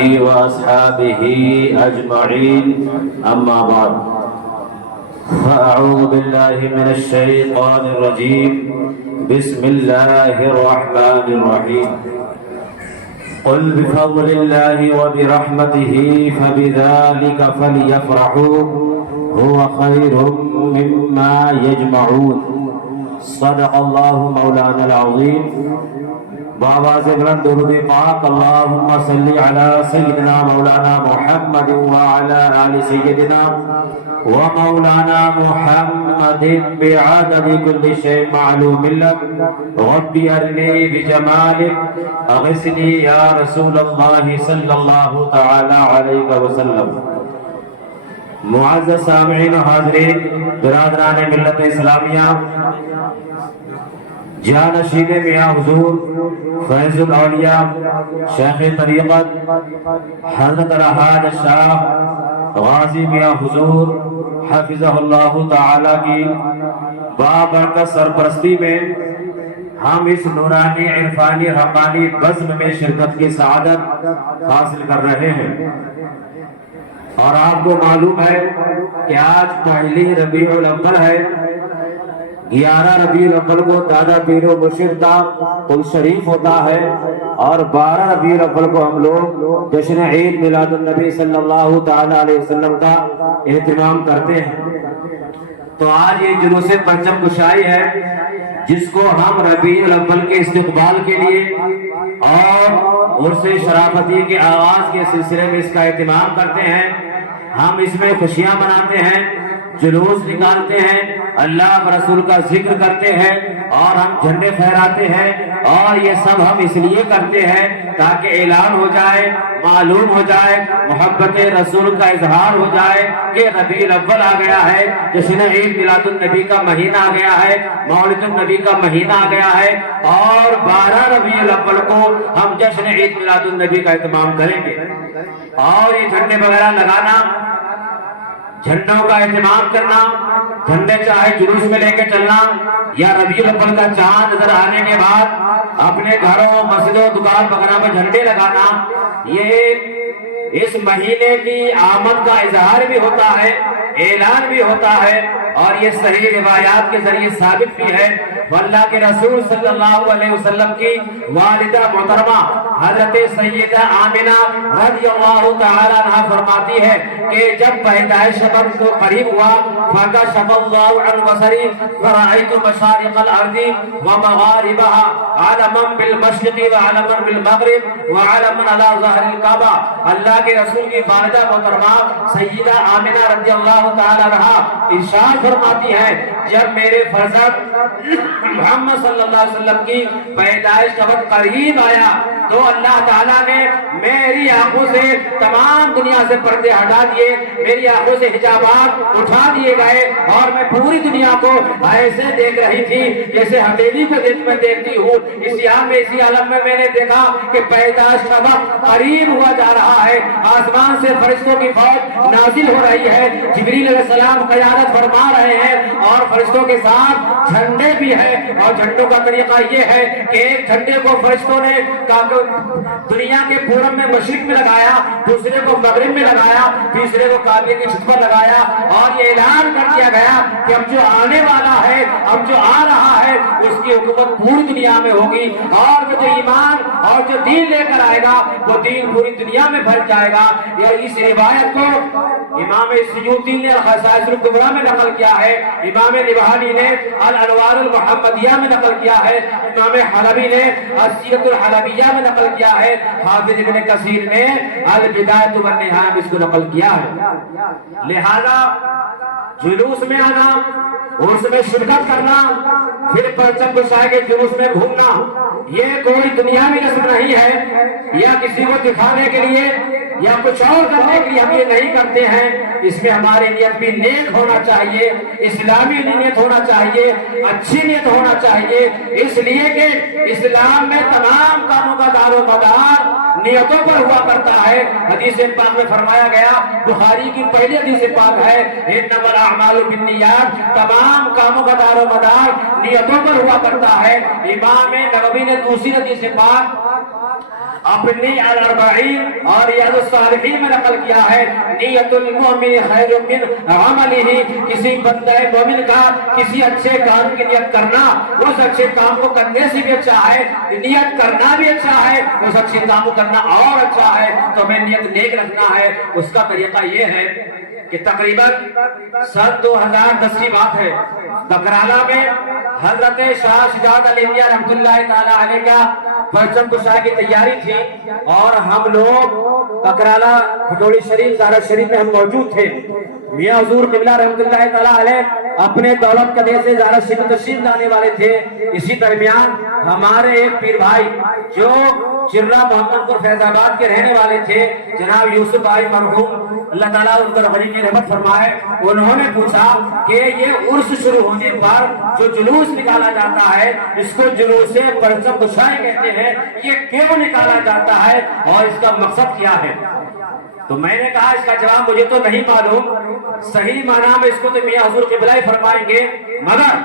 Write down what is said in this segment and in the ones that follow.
وأصحابه أجمعين أما بعد فأعوذ بالله من الشيطان الرجيم بسم الله الرحمن الرحيم قل بفضل الله وبرحمته فبذلك فليفرحوا هو خير مما يجمعون صدق الله مولانا العظيم بآواز بلند درود پاک اللہم صلی علی سیدنا مولانا محمد وعلی آل سیدنا ومولانا محمد بعدد كل شيء معلوم لك رب ارني بجمالك اغثني يا رسول الله صلی اللہ تعالی علیہ وسلم. معزز سامعین و حاضرین برادران ملت اسلامیہ، جانشین میاں حضور فیض الاولیاء شیخ طریقت حضرت الحاج شاہ غازی میاں حضور حفظہ اللہ تعالی کی بابرکت سرپرستی میں ہم اس نورانی عرفانی حقانی بزم میں شرکت کی سعادت حاصل کر رہے ہیں. اور آپ کو معلوم ہے کہ آج پہلی ربیع الاول ہے. 11 ربیع الاول کو دادا پیر و مرشد کا قدس شریف ہوتا ہے اور 12 ربیع الاول کو ہم لوگ جشن عید میلاد النبی صلی اللہ تعالی علیہ وسلم کا اہتمام کرتے ہیں. تو آج یہ جلوس پرچم کشائی ہے جس کو ہم ربیع الاول کے استقبال کے لیے اور عرس شرافتی کے آغاز کے سلسلے میں اس کا اہتمام کرتے ہیں. ہم اس میں خوشیاں مناتے ہیں، جلوس نکالتے ہیں، اللہ و رسول کا ذکر کرتے ہیں اور ہم جھنڈے پھہراتے ہیں. اور یہ سب ہم اس لیے کرتے ہیں تاکہ اعلان ہو جائے، معلوم ہو جائے، محبت رسول کا اظہار ہو جائے کہ ربیع الاول آ گیا ہے، جشن عید میلاد النبی کا مہینہ آ گیا ہے، مولد النبی کا مہینہ آ گیا ہے. اور 12 ربیع الاول کو ہم جشن عید میلاد النبی کا اہتمام کریں گے. اور یہ جھنڈے وغیرہ لگانا، جھنڈوں کا اہتمام کرنا، جھنڈے چاہے جلوس میں لے کے چلنا یا ربیع الاول کا چاند نظر آنے کے بعد اپنے گھروں، مسجدوں، دکان وغیرہ میں جھنڈے لگانا، یہ اس مہینے کی آمد کا اظہار بھی ہوتا ہے، اعلان بھی ہوتا ہے. اور یہ صحیح روایات کے ذریعے ثابت بھی ہے. اللہ کے رسول صلی اللہ علیہ وسلم کی والدہ محترمہ حضرت سیدہ آمنہ رضی اللہ تعالی عنہ فرماتی ہے کہ جب پیدائش شبر کو قریب ہوا فَكَشَفَ اللَّهُ عَنْ بَصَرِي فَرَأَيْتُ مَشَارِقَ الْأَرْضِ وَمَغَارِبَهَا عَلَمًا بِالْمَشْرِقِ وَعَلَمًا بِالْمَغْرِبِ وَعَلَمًا عَلَى ظَهْرِ الْكَعْبَةِ. اللہ کے رسول کی والدہ محترمہ سیدہ آمنہ رضی اللہ تعالی عنہ ارشاد فرماتی ہے جب میرے فرزند محمد صلی اللہ علیہ وسلم کی پیدائش کا وقت قریب آیا تو اللہ تعالیٰ نے میری آنکھوں سے تمام دنیا سے پردے ہٹا دیے، میری آنکھوں سے حجابات اٹھا دیے گئے اور میں پوری دنیا کو ایسے دیکھ رہی تھی جیسے ہتھیلی کو میں دیکھتی ہوں. اسی عالم میں میں نے دیکھا کہ پیدائش کا وقت قریب ہوا جا رہا ہے. آسمان سے فرشتوں کی فوج نازل ہو رہی ہے، جبریل علیہ السلام قیادت فرما رہے ہیں اور فرشتوں کے ساتھ جھنڈے بھی ہیں. اور جھنڈوں کا طریقہ یہ ہے کہ ایک جھنڈے کو فرشتوں نے دنیا کے پورب میں مشرق میں لگایا، دوسرے کو مغرب میں لگایا، تیسرے کو کعبے کی چھت پر لگایا اور یہ اعلان کر دیا گیا کہ اب جو آنے والا ہے، اب جو آ رہا ہے اس کی حکومت پوری دنیا میں ہوگی اور جو ایمان اور جو دین لے کر آئے گا وہ دین پوری دنیا میں پھیل جائے گا. یہ اس روایت کو امام سیوطی نے خصائص الکبریٰ میں نقل کیا ہے، امام نبہانی نے الانوار المحمدیہ میں نقل کیا ہے، امام حلبی نے السیرۃ الحلبیہ میں نقل کیا ہے، حافظ ابن کثیر نے البدایۃ والنہایہ میں اس کو نقل کیا ہے. لہذا جلوس میں آنا، عرس میں شرکت کرنا، پھر پرچم کشائی کے جلوس میں گھومنا، یہ کوئی دنیاوی رسم نہیں ہے یا کسی کو دکھانے کے لیے یا کچھ اور کرنے کے لیے ہم یہ نہیں کرتے ہیں. اس میں ہماری نیت بھی نیک ہونا چاہیے، اسلامی نیت ہونا چاہیے، اچھی نیت ہونا چاہیے، اس لیے کہ اسلام میں تمام کاموں کا دار و مدار نیتوں پر ہوا کرتا ہے. حدیث پاک میں فرمایا گیا، بخاری کی پہلی حدیث پاک ہے انما الاعمال بالنیات، تمام کاموں کا دار و مدار نیتوں پر ہوا کرتا ہے. امام نووی نے دوسری حدیث پاک اپنی الاربعین اور ریاض الصالحین میں نقل کیا ہے نیت المؤمن خیر من عملہ، کسی بندہ مومن کا کسی اچھے کام کی نیت کرنا اس اچھے کام کو کرنے سے بھی اچھا ہے، نیت کرنا بھی اچھا ہے، اس اچھے کام کو کرنا اور اچھا ہے۔ تو میں نیت نیک رکھنا ہے، اس کا طریقہ یہ ہے کہ تقریباً سن 2010 کی بات ہے، بکرالہ میں حضرت شاہ شجاعت علی میاں رحمۃ اللہ تعالی علیہ کا پرچم کشائی کی تیاری تھی اور ہم لوگ بکرالہ کھٹوڑی شریف زیارت شریف میں ہم موجود تھے۔ میاں حضور قبلہ رحمۃ اللہ تعالی علیہ اپنے دولت قدے سے زیارت شریف تشریف لانے والے تھے۔ اسی درمیان ہمارے ایک پیر بھائی جو چرہ محمد پور فیض آباد کے رہنے والے تھے، جناب یوسف بھائی مرحوم، اللہ تعالیٰ ان پر غنی کی رحمت فرمائے، انہوں نے پوچھا کہ یہ عرس شروع ہونے پر جو جلوس نکالا جاتا ہے اس کو جلوس پرچم کشائی کہتے ہیں، یہ کیوں نکالا جاتا ہے اور اس کا مقصد کیا ہے؟ تو میں نے کہا اس کا جواب مجھے تو نہیں معلوم، صحیح معنی میں اس کو تو میاں حضور قبلہ ہی فرمائیں گے، مگر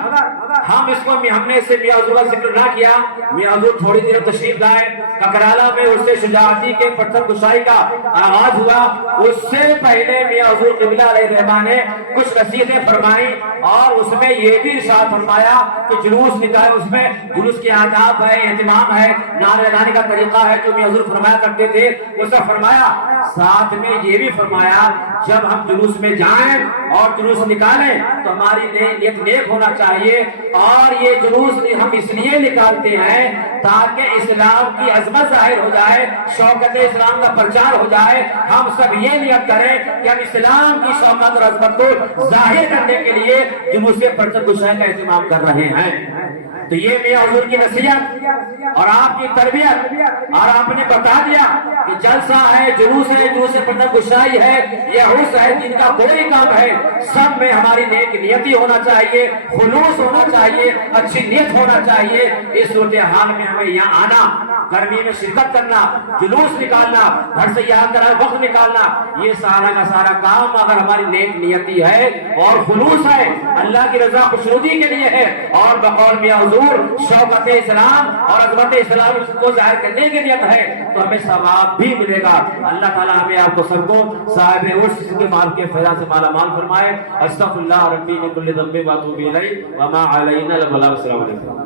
ہم نے اسے میاں حضور کا ذکر نہ کیا۔ میاں حضور تھوڑی دیر تشریف لائے، بکرالہ میں اس سے شجاعتی کے پرچم کشائی کا آغاز ہوا۔ اس سے پہلے میاں حضور قبلہ علیہ الرحمہ نے کچھ نصیحتیں فرمائی اور اس میں یہ بھی ارشاد فرمایا کہ جلوس نکالے، اس میں جلوس کے آداب ہے، اہتمام ہے، نعرے لگانے کا طریقہ ہے جو میاں حضور فرمایا کرتے تھے، وہ سب فرمایا۔ ساتھ میں یہ بھی فرمایا جب ہم جلوس میں جائیں اور جلوس نکالیں تو ہماری نیت نیک ہونا چاہیے، اور یہ جلوس ہم اس لیے نکالتے ہیں تاکہ اسلام کی عظمت ظاہر ہو جائے، شوکت اسلام کا پرچار ہو جائے۔ ہم سب یہ نیت کریں کہ ہم اسلام کی شوکت اور عظمت کو ظاہر کرنے کے لیے جلوس پرچم کشائی کا اہتمام کر رہے ہیں۔ تو یہ میاں حضور کی نصیحت اور آپ کی تربیت، اور آپ نے بتا دیا کہ جلسہ ہے، جلوس ہے، جلوس پرچم کشائی ہے، یہ عرس ہے، جن کا کوئی کام ہے سب میں ہماری نیک نیتی ہونا چاہیے، خلوص ہونا چاہیے، اچھی نیت ہونا چاہیے۔ اس صورتحال میں ہمیں یہاں آنا، گرمی میں شرکت کرنا، جلوس نکالنا، گھر سے یہاں کرا وقت نکالنا، یہ سارا کا سارا کام اگر ہماری نیک نیتی ہے اور خلوص ہے، اللہ کی رضا خوشنودی کے لیے ہے، اور بقول میاں حضور شوکت اسلام اور عظمت اسلام کو ظاہر کرنے کی نیت ہے تو ہمیں ثواب بھی ملے گا۔ اللہ تعالیٰ ہمیں آپ کو سب کو صاحب عرس کے مال کے فیض سے مالا مال فرمائے۔ استغفر اللہ ربی من کل ذنب واتوب الیہ وما علینا الا البلاغ۔ السلام علیکم۔